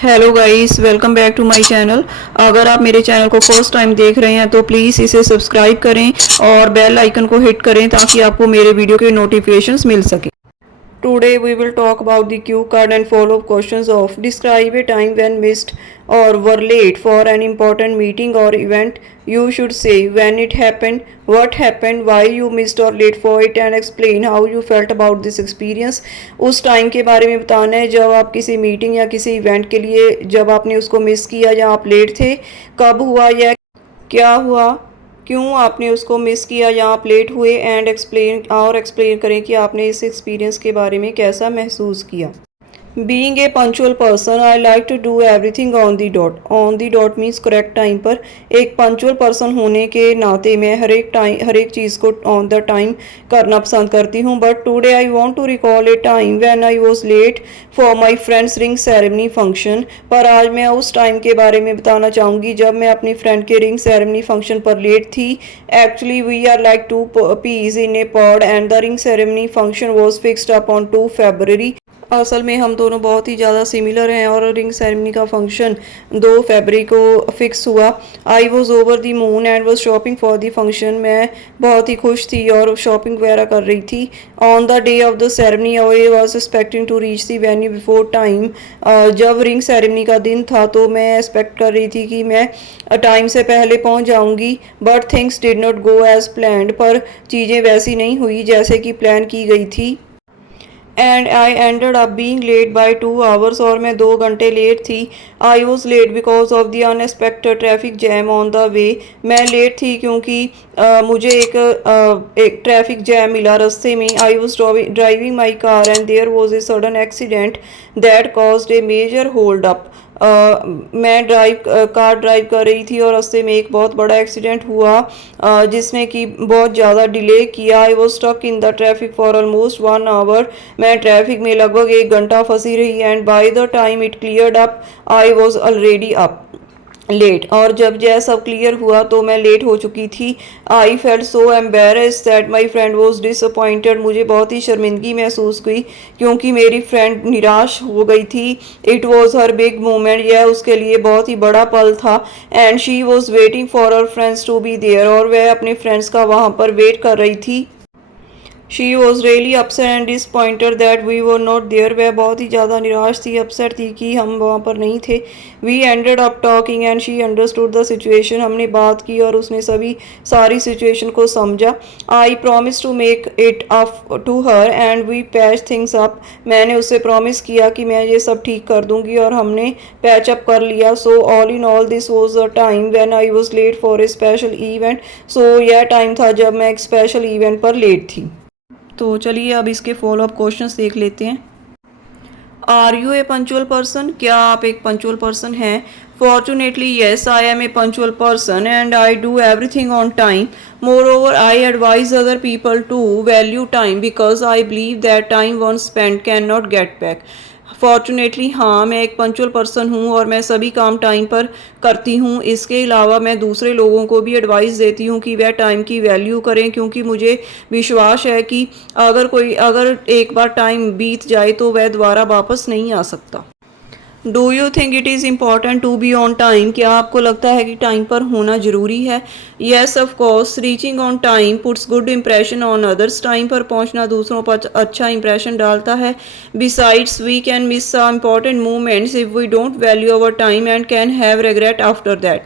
Hello guys, welcome back to my channel. अगर आप मेरे चैनल को फर्स्ट टाइम देख रहे हैं तो प्लीज़ इसे सब्सक्राइब करें और बेल आइकन को हिट करें ताकि आपको मेरे वीडियो के नोटिफिकेशंस मिल सके। Today we will talk about the cue card and follow-up questions of describe a time when missed or were late for an important meeting or event. You should say when it happened, what happened, why you missed or late for it and explain how you felt about this experience. उस time के बारे में बताना है जब आप किसी meeting या किसी इवेंट के लिए जब आपने उसको मिस किया या आप लेट थे, कब हुआ या क्या हुआ, क्यों आपने उसको मिस किया या आप लेट हुए एंड एक्सप्लेन करें कि आपने इस एक्सपीरियंस के बारे में कैसा महसूस किया। Being a punctual person I like to do everything on the dot. On the dot means correct time पर। एक पंचुअल पर्सन होने के नाते मैं हर एक चीज़ को ऑन द टाइम करना पसंद करती हूँ। But today I want to recall a time when I was late for my friend's ring ceremony function. पर आज मैं उस टाइम के बारे में बताना चाहूँगी जब मैं अपनी फ्रेंड के रिंग सेरेमनी फंक्शन पर लेट थी। Actually we are like two peas in a pod and the ring ceremony function was fixed up on 2 February। असल में हम दोनों बहुत ही ज़्यादा सिमिलर हैं और रिंग सेरेमनी का फंक्शन 2 फरवरी को फिक्स हुआ। I was over the moon and was shopping for the function. मैं बहुत ही खुश थी और शॉपिंग वगैरह कर रही थी। On the day of the ceremony I was expecting to reach the venue before time. जब रिंग सेरेमनी का दिन था तो मैं एक्सपेक्ट कर रही थी कि मैं टाइम से पहले पहुंच जाऊंगी। But things did not go as planned. पर चीज़ें वैसी नहीं हुई जैसे कि प्लान की गई थी। And I ended up being late by 2 hours और मैं 2 घंटे लेट थी। I was late because of the unexpected traffic jam on the way. मैं लेट थी क्योंकि मुझे एक ट्रैफिक जैम मिला रास्ते में। I was driving my car and there was a sudden accident that caused a major hold up. मैं car drive कर रही थी और रास्ते में एक बहुत बड़ा एक्सीडेंट हुआ जिसने कि बहुत ज़्यादा डिले किया। I was stuck in the traffic for almost 1 hour। मैं ट्रैफिक में लगभग 1 घंटा फंसी रही and by the time it cleared up I was already up late. और जब यह सब क्लियर हुआ तो मैं लेट हो चुकी थी। I felt so embarrassed that my friend was disappointed. मुझे बहुत ही शर्मिंदगी महसूस हुई क्योंकि मेरी फ्रेंड निराश हो गई थी। It was her big moment. यह उसके लिए बहुत ही बड़ा पल था। And she was waiting for her friends to be there और वह अपने फ्रेंड्स का वहाँ पर वेट कर रही थी। She was really upset and disappointed that we were not there. वह बहुत ही ज़्यादा निराश थी, अपसेट थी कि हम वहाँ पर नहीं थे। We ended up talking and she understood the situation. हमने बात की और उसने सारी सिचुएशन को समझा। I promise to make it up to her and we patch things up. मैंने उससे प्रॉमिस किया कि मैं ये सब ठीक कर दूंगी और हमने पैच अप कर लिया। So all in all this was the time when I was late for a special event. So यह टाइम था जब मैं एक स्पेशल इवेंट पर लेट थी। तो चलिए अब इसके फॉलो अप क्वेश्चंस देख लेते हैं। Are you a punctual person? क्या आप एक पंचुअल पर्सन हैं? Fortunately yes, I am a punctual person and I do everything on time. Moreover I advise other people to value time because I believe that time one spend can not get back. Fortunately हाँ, मैं एक punctual person हूँ और मैं सभी काम time पर करती हूँ। इसके अलावा मैं दूसरे लोगों को भी एडवाइस देती हूँ कि वह टाइम की वैल्यू करें क्योंकि मुझे विश्वास है कि अगर एक बार टाइम बीत जाए तो वह दोबारा वापस नहीं आ सकता। Do you think it is important to be on time? क्या आपको लगता है कि टाइम पर होना ज़रूरी है? Yes of course, reaching on time puts good impression on others. Time पर पहुंचना दूसरों पर अच्छा इंप्रेशन डालता है। Besides we can miss some important movements if we don't value our time and can have regret after that.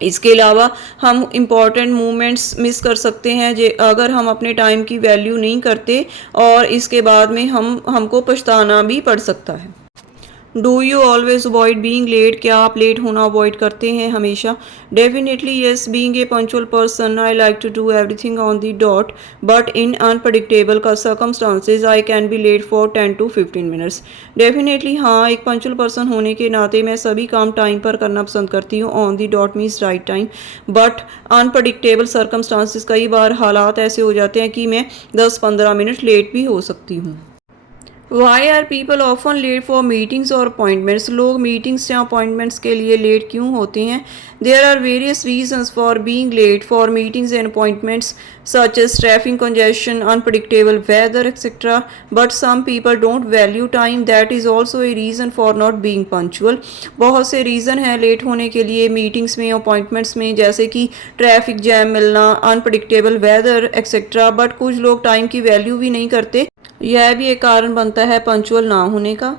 इसके अलावा हम इम्पॉर्टेंट मूवमेंट्स मिस कर सकते हैं अगर हम अपने टाइम की वैल्यू नहीं करते और इसके बाद में हमको पछताना भी पड़ सकता है। Do you always avoid being late? क्या आप लेट होना अवॉइड करते हैं हमेशा? Definitely yes, being a punctual person I like to do everything on the dot but in unpredictable का circumstances I can be late for 10 to 15 minutes. Definitely हाँ, एक punctual person होने के नाते मैं सभी काम टाइम पर करना पसंद करती हूँ। On the dot means right time. But unpredictable circumstances, कई बार हालात ऐसे हो जाते हैं कि मैं 10-15 मिनट लेट भी हो सकती हूँ। Why are people often late for meetings और अपॉइंटमेंट्स? लोग मीटिंग्स या अपॉइंटमेंट्स के लिए लेट क्यों होते हैं? There are various reasons for being late for meetings and appointments such as traffic congestion, unpredictable weather, etc. But some people don't value time. That is also a reason for not being punctual. बहुत से reason हैं late होने के लिए meetings में, appointments में, जैसे कि ट्रैफिक जैम मिलना, अनप्रडिक्टेबल वेदर एक्सेट्रा। बट कुछ लोग टाइम की वैल्यू भी नहीं करते, यह भी एक कारण बनता है पंचुअल ना होने का।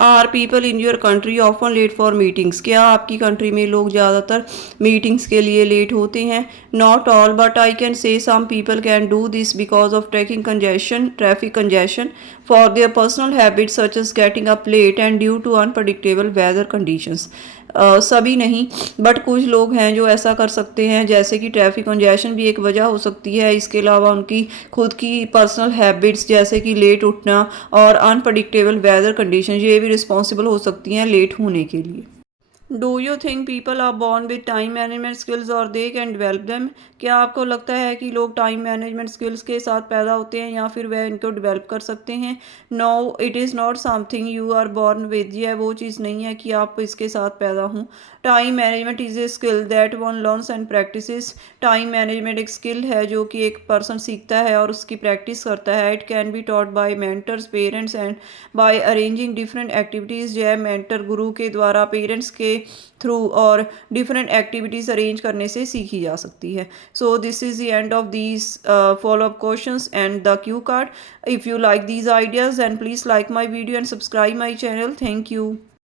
Are people in your country often late for meetings? क्या आपकी कंट्री में लोग ज़्यादातर मीटिंग्स के लिए लेट होते हैं? Not all, but I can say some people can do this because of traffic congestion for their personal habits such as getting up late and due to unpredictable weather conditions. सभी नहीं, but कुछ लोग हैं जो ऐसा कर सकते हैं, जैसे कि ट्रैफिक कंजेशन भी एक वजह हो सकती है। इसके अलावा उनकी खुद की पर्सनल हैबिट्स जैसे कि लेट उठना और अनप्रडिक्टेबल वेदर कंडीशन, ये भी रिस्पॉन्सिबल हो सकती हैं लेट होने के लिए। Do you think people are born with time management skills और दे कैन डेवलप देम? क्या आपको लगता है कि लोग टाइम मैनेजमेंट स्किल्स के साथ पैदा होते हैं या फिर वह इनको डेवलप कर सकते हैं? No, it is not something you are born with. यह वो चीज़ नहीं है कि आप इसके साथ पैदा हों। Time management is a skill that one learns and practices. Time management एक स्किल है जो कि एक पर्सन सीखता है और उसकी प्रैक्टिस करता है। It can be taught by mentors, parents and by arranging different activities. यह मेंटर गुरु के द्वारा, पेरेंट्स के थ्रू और डिफरेंट एक्टिविटीज़ अरेंज करने से सीखी जा सकती है। So this is the end of these follow up questions and the cue card. If you like these ideas, then please like my video and subscribe my channel. Thank you.